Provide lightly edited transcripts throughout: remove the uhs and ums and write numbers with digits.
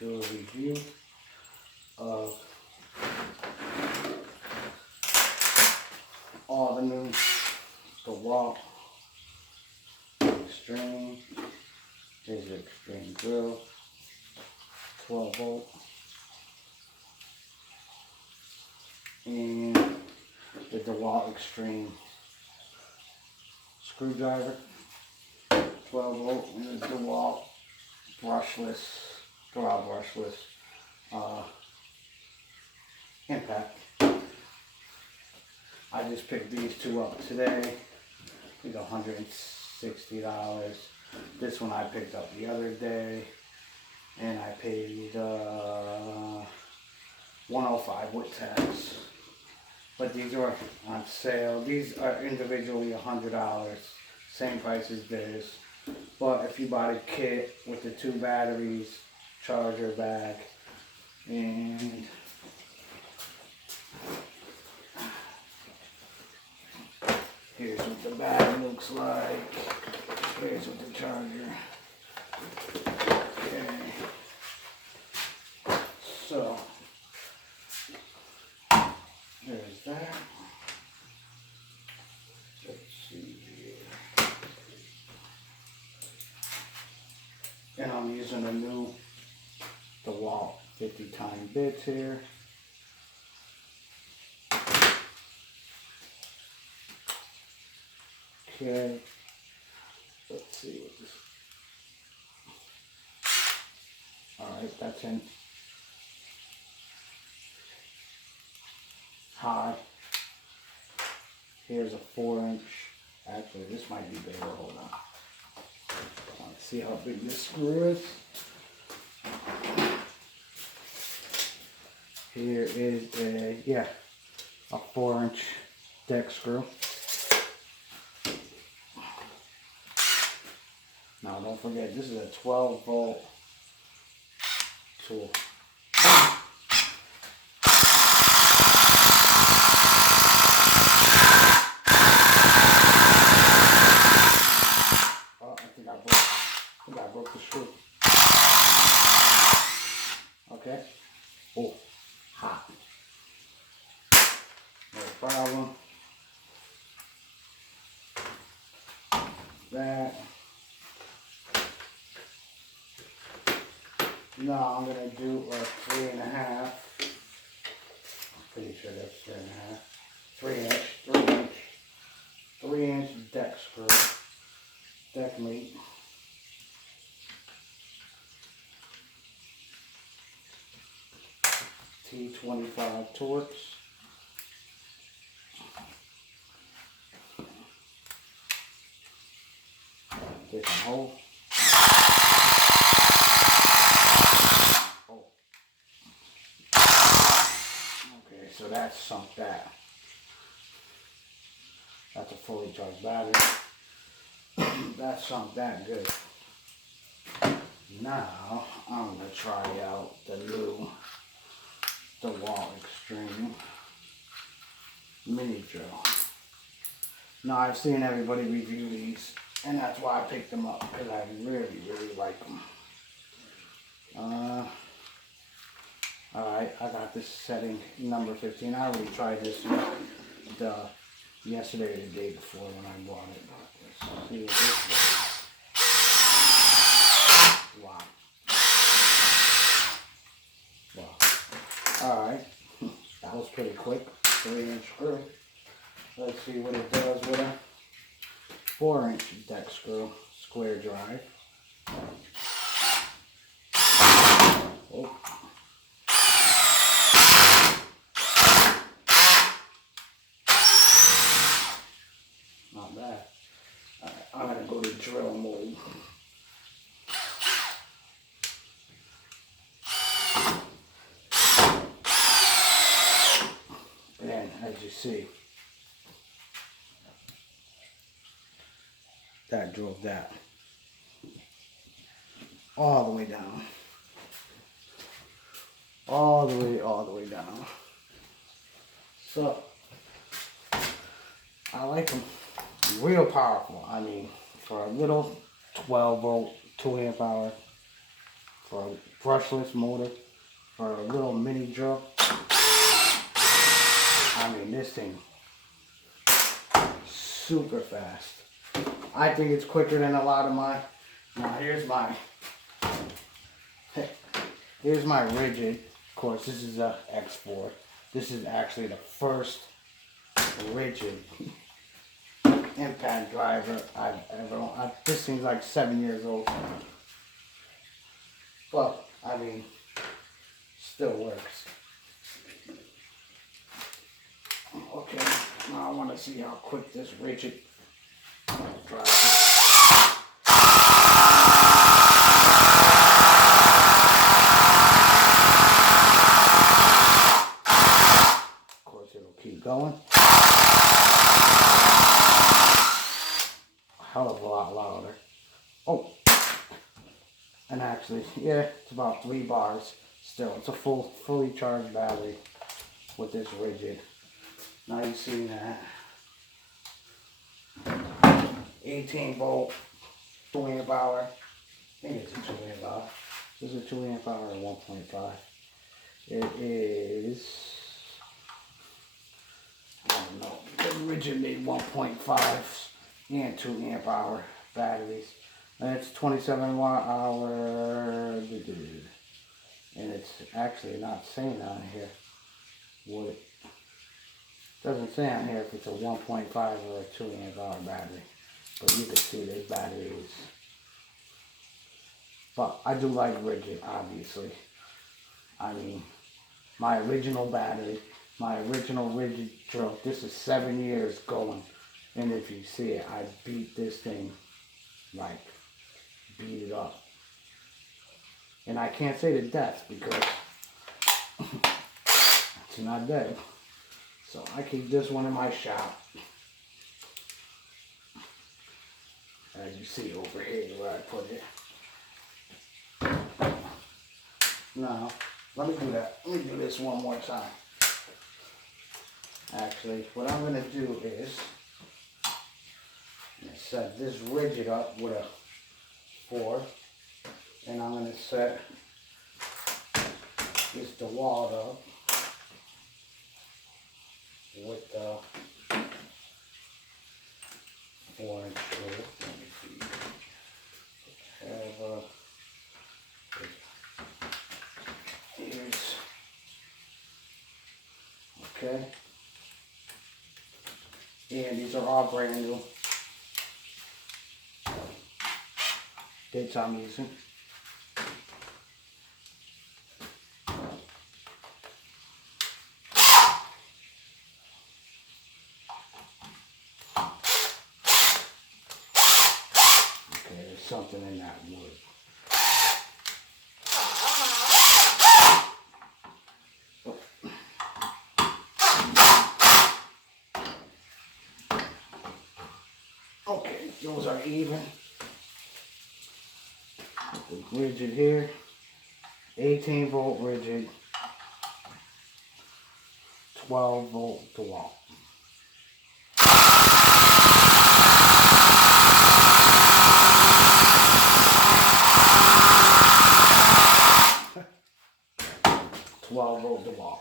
do a review of all the new Dewalt Xtream. Here's the Xtream drill, 12 volt, and the Dewalt Xtream screwdriver, 12 volt, and the Dewalt brushless impact. I just picked these two up today. These are $160. This one I picked up the other day, and I paid $105 with tax. But these are on sale. These are individually $100, same price as this. But if you buy the kit with the 2 batteries, charger bag, and here's what the bag looks like. Here's what the charger. Okay. So there's that. Let's see here. And I'm using a new Dewalt 50-time bits here. Okay. Let's see what this. Alright, that's in high. Here's a 4-inch. Actually, this might be bigger. Hold on. Let's see how big this screw is. Here is a 4-inch deck screw. Now don't forget, this is a 12 volt tool. Oh, I think I broke the screw. Okay. Oh, hot. No problem. That. Now I'm going to do a 3.5. I'm pretty sure that's 3.5. 3-inch deck screw. Deck mate. T25 Torx. Get some hole. So that sunk that. That's a fully charged battery. That sunk that good. Now I'm going to try out the new Dewalt Xtream mini drill. Now I've seen everybody review these, and that's why I picked them up, because I really like them. Alright, I got this setting number 15. I already tried this yesterday or the day before when I bought it. Let's see what this is. Wow. Alright, that was pretty quick. 3-inch screw. Let's see what it does with a 4-inch deck screw, square drive. Oh. Not bad. Alright, I'm going to go to drill mode. And as you see, that drove that all the way down. All the way down. So, I like them. Real powerful. I mean, for a little 12 volt, 2 amp hour for a brushless motor, for a little mini drill. I mean, this thing, super fast. I think it's quicker than a lot of mine. Now here's my rigid. Of course, this is a X4. This is actually the first rigid impact driver I've ever owned. This thing's like 7 years old. But, I mean, still works. Okay, now I want to see how quick this rigid drives. Of course, it'll keep going. A hell of a lot louder. Oh, and actually, yeah, it's about 3 bars. Still, it's a fully charged battery with this rigid. Now you see that 18 volt, 2 amp hour. I think it's a 2 amp hour. Is it 2 amp hour or 1.5? It is, I don't know, the rigid made 1.5 and 2 amp hour batteries. And it's 27 watt hour, and it's actually not saying on here what it doesn't say on here if it's a 1.5 or a 2 amp hour battery, but you can see this battery is. But I do like rigid, obviously. I mean, my original battery, my original rigid drill. This is 7 years going, and if you see it, I beat this thing, like beat it up, and I can't say to death because it's not dead. So I keep this one in my shop. As you see over here where I put it. Now, let me do that. Let me do this one more time. Actually, what I'm going to do is set this rigid up with a 4. And I'm going to set this Dewalt up with the 4-inch screw. Let me see. Here's okay. And these are all brand new. Bits I'm using. Something in that wood. Okay, those are even. The rigid here, 18 volt rigid, 12 volt Dewalt. Dewalt.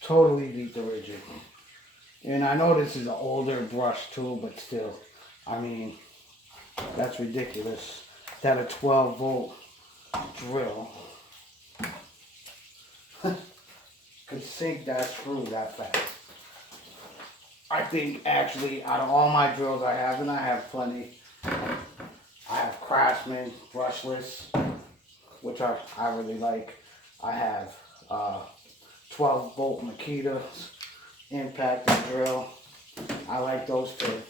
Totally beat the rigid. And I know this is an older brush tool, but still, I mean, that's ridiculous. That a 12 volt drill could sink that screw that fast. I think actually out of all my drills I have, and I have plenty, I have Craftsman brushless, which I really like. I have 12 volt Makita's impact and drill. I like those to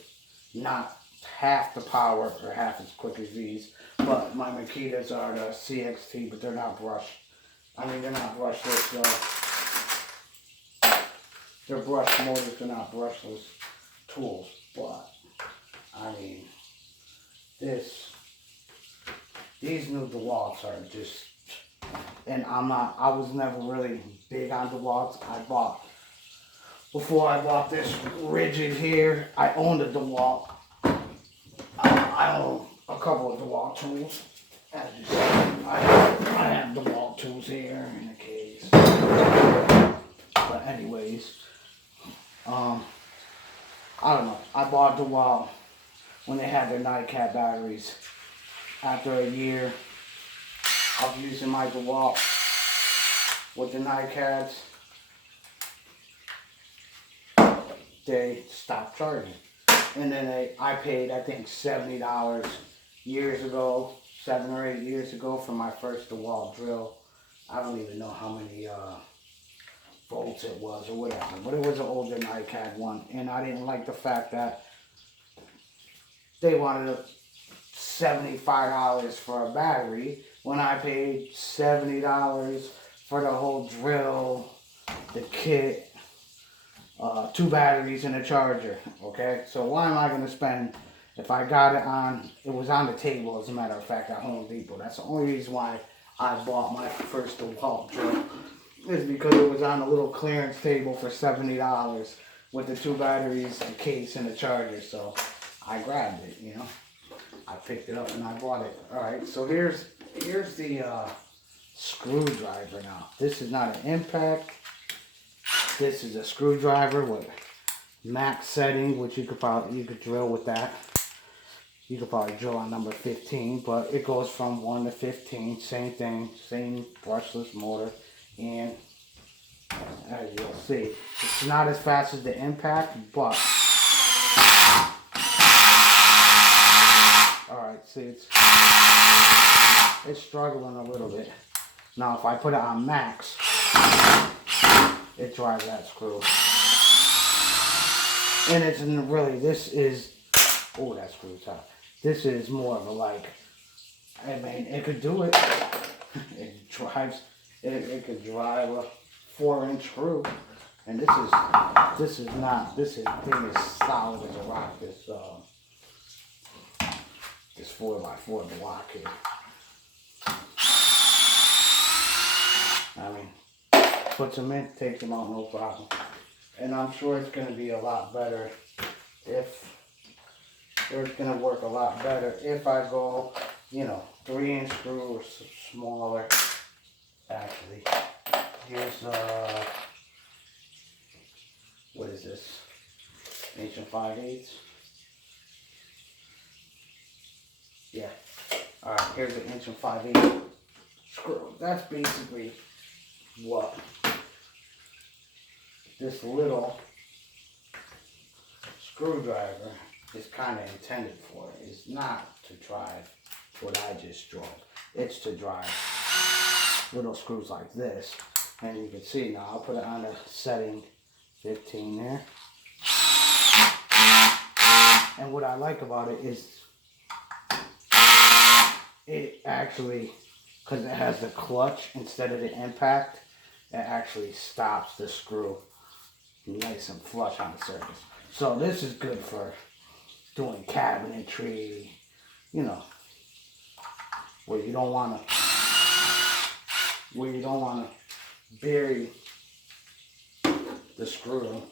not half the power or half as quick as these. But my Makita's are the CXT, but they're not brushed. I mean, they're not brushless, so they're brushed motors, they're not brushless tools. But, I mean, these new Dewalts are just, and I was never really big on Dewalts. Before I bought this rigid here, I owned a Dewalt. I own a couple of Dewalt tools, as you see. I have the Dewalt tools here in the case. But anyways, I don't know. I bought Dewalt when they had their NiCad batteries. After a year of using my Dewalt with the NiCads, they stopped charging. And then I paid, I think, $70 years ago, 7 or 8 years ago, for my first Dewalt drill. I don't even know how many volts it was or whatever, but it was an older NiCad one. And I didn't like the fact that they wanted $75 for a battery when I paid $70 for the whole drill, the kit, 2 batteries and a charger. Okay, so why am I going to spend, if I got it was on the table, as a matter of fact, at Home Depot. That's the only reason why I bought my first Dewalt drill, is because it was on a little clearance table for $70 with the 2 batteries, a case, and a charger. So I grabbed it, you know. I picked it up and I bought it. Alright, so here's the screwdriver now. This is not an impact. This is a screwdriver with max setting, which you could drill with that. You could probably drill on number 15, but it goes from 1 to 15, same thing, same brushless motor, and as you'll see, it's not as fast as the impact, but alright, see, it's struggling a little bit. Now if I put it on max, it drives that screw. And it's really, this is, oh, that screw's hot. This is more of a, like, I mean, it could do it. It drives, it could drive a 4-inch screw. And this thing is solid as a rock. This 4x4 block here. I mean, puts them in, takes them out, no problem. And I'm sure it's going to be a lot better it's going to work a lot better if I go, you know, 3-inch screw or smaller. Actually, here's, what is this? 1 5/8. Yeah. Alright, here's an 1 5/8 screw. That's basically what this little screwdriver is kind of intended for. It's not to drive what I just drove. It's to drive little screws like this. And you can see now, I'll put it on the setting 15 there. And what I like about it is it actually, because it has the clutch instead of the impact, it actually stops the screw nice and flush on the surface. So this is good for doing cabinetry, you know, where you don't want to bury the screw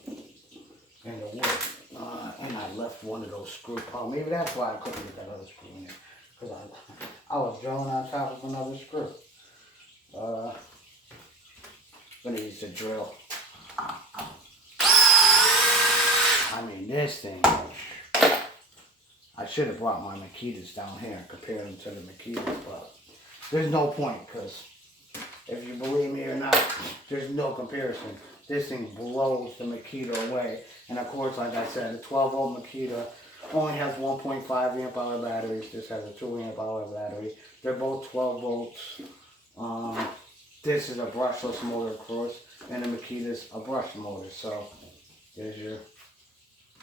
in the wood. And I left one of those screws. Oh, maybe that's why I couldn't get that other screw in there, because I was drilling on top of another screw. I'm gonna use a drill. I mean, this thing, I should have brought my Makitas down here and compared them to the Makitas, but there's no point, because if you believe me or not, there's no comparison. This thing blows the Makita away. And of course, like I said, the 12-volt Makita only has 1.5 amp hour batteries. This has a 2 amp hour battery. They're both 12 volts. This is a brushless motor, of course, and the Makita's a brush motor. So there's your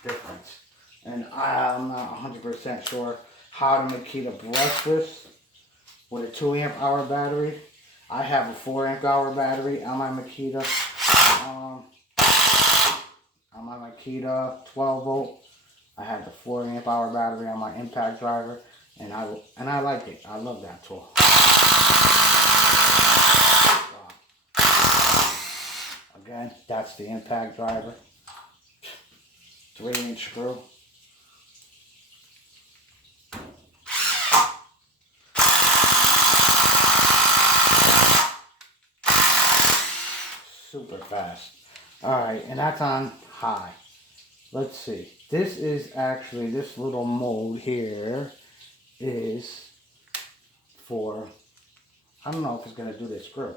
difference. And I'm not 100% sure how the Makita brushless with a 2 amp hour battery. I have a 4 amp hour battery on my Makita. On my Makita 12 volt, I have the 4 amp hour battery on my impact driver, and I like it. I love that tool. Again, that's the impact driver. 3-inch screw. super fast. Alright, and that's on high. Let's see. This is actually, this little mold here is for, I don't know if it's going to do this screw.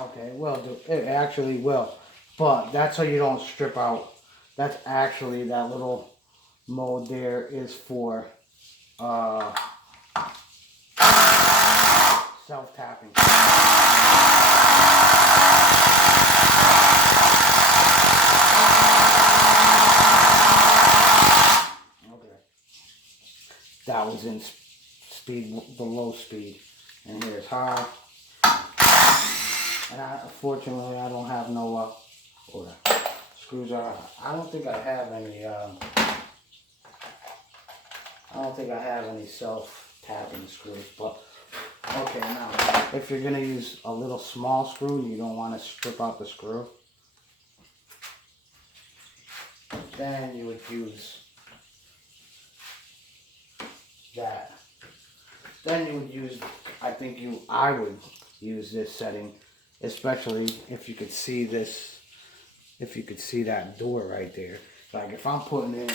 Okay, well, it actually will. But that's so you don't strip out. That's actually, that little mold there is for self-tapping. Okay. That was in speed, the low speed. And here's high. And unfortunately, I don't have no, screws are, I don't think I have any, self-tapping screws, but, okay, now, if you're going to use a little small screw, you don't want to strip out the screw, then you would use that. Then you would use, I would use this setting, especially if you could see this, if you could see that door right there. Like if I'm putting in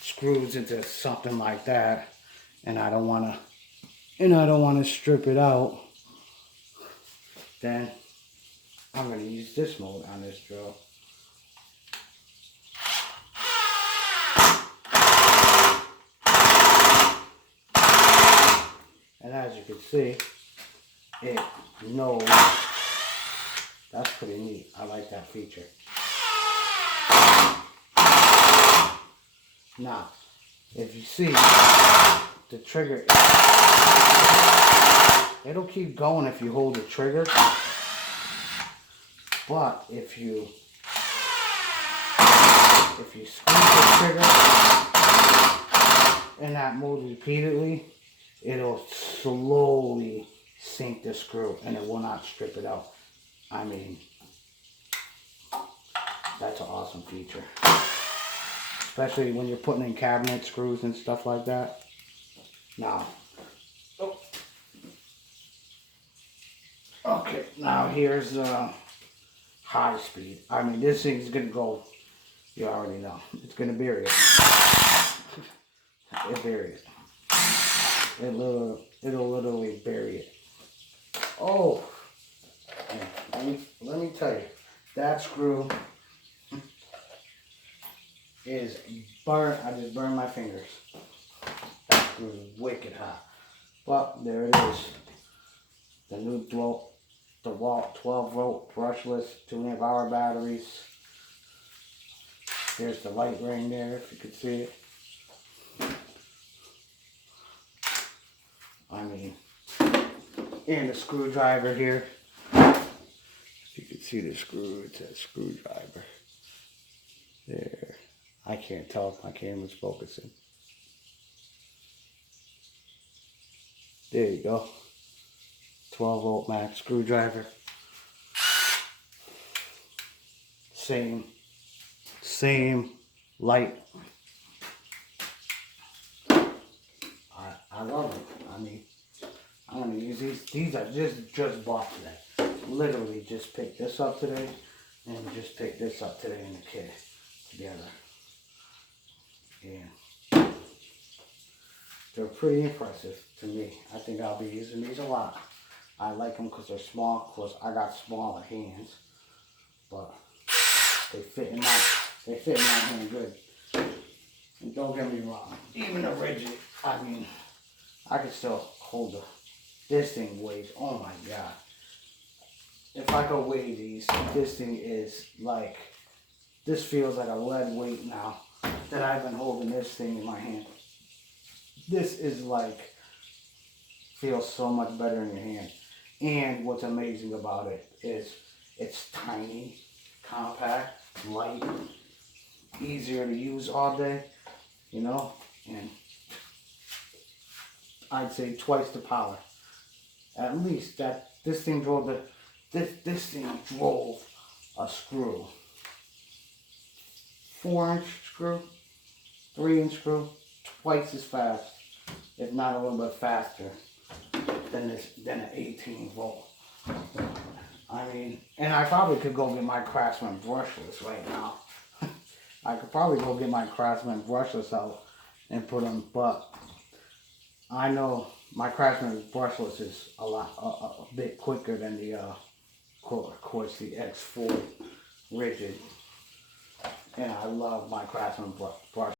screws into something like that, and I don't want to strip it out, then I'm going to use this mode on this drill. And as you can see, it knows. That's pretty neat. I like that feature. Now, if you see the trigger, it'll keep going if you hold the trigger. But if you squeeze the trigger in that mode repeatedly, it'll slowly sink the screw and it will not strip it out. I mean, that's an awesome feature. Especially when you're putting in cabinet screws and stuff like that. Now, okay, now here's high speed. I mean, this thing's gonna go, you already know, it's gonna bury it. It'll bury it. It'll literally bury it. Oh, let me tell you, that screw is burnt. I just burned my fingers. That screw is wicked hot. But there it is. The new Dewalt 12-volt brushless 2.5-hour batteries. There's the light ring there, if you could see it. I mean, and the screwdriver here. If you could see the screw, it's a screwdriver. There. I can't tell if my camera's focusing. There you go. 12-volt max screwdriver. Same light. I love it. I mean, I'm gonna use these. These I just bought today. Literally just picked this up today, and just picked this up today in the kit together. And they're pretty impressive to me. I think I'll be using these a lot. I like them because they're small. Of course, I got smaller hands, but they fit in my hand good. And don't get me wrong, even the rigid, I mean, I can still hold this thing weighs, oh my God. If I could weigh these, this thing is like, this feels like a lead weight now that I've been holding this thing in my hand. This is like, feels so much better in your hand. And what's amazing about it is it's tiny, compact, light, easier to use all day, you know, and I'd say twice the power. At least that this thing drove a screw 4-inch screw, 3-inch screw, twice as fast, if not a little bit faster than an 18 volt. I mean, and I probably could go get my Craftsman brushless right now. I could probably go get my Craftsman brushless out and put them, but I know my Craftsman brushless is a bit quicker than the, of course, the X4 rigid. And I love my Craftsman brush.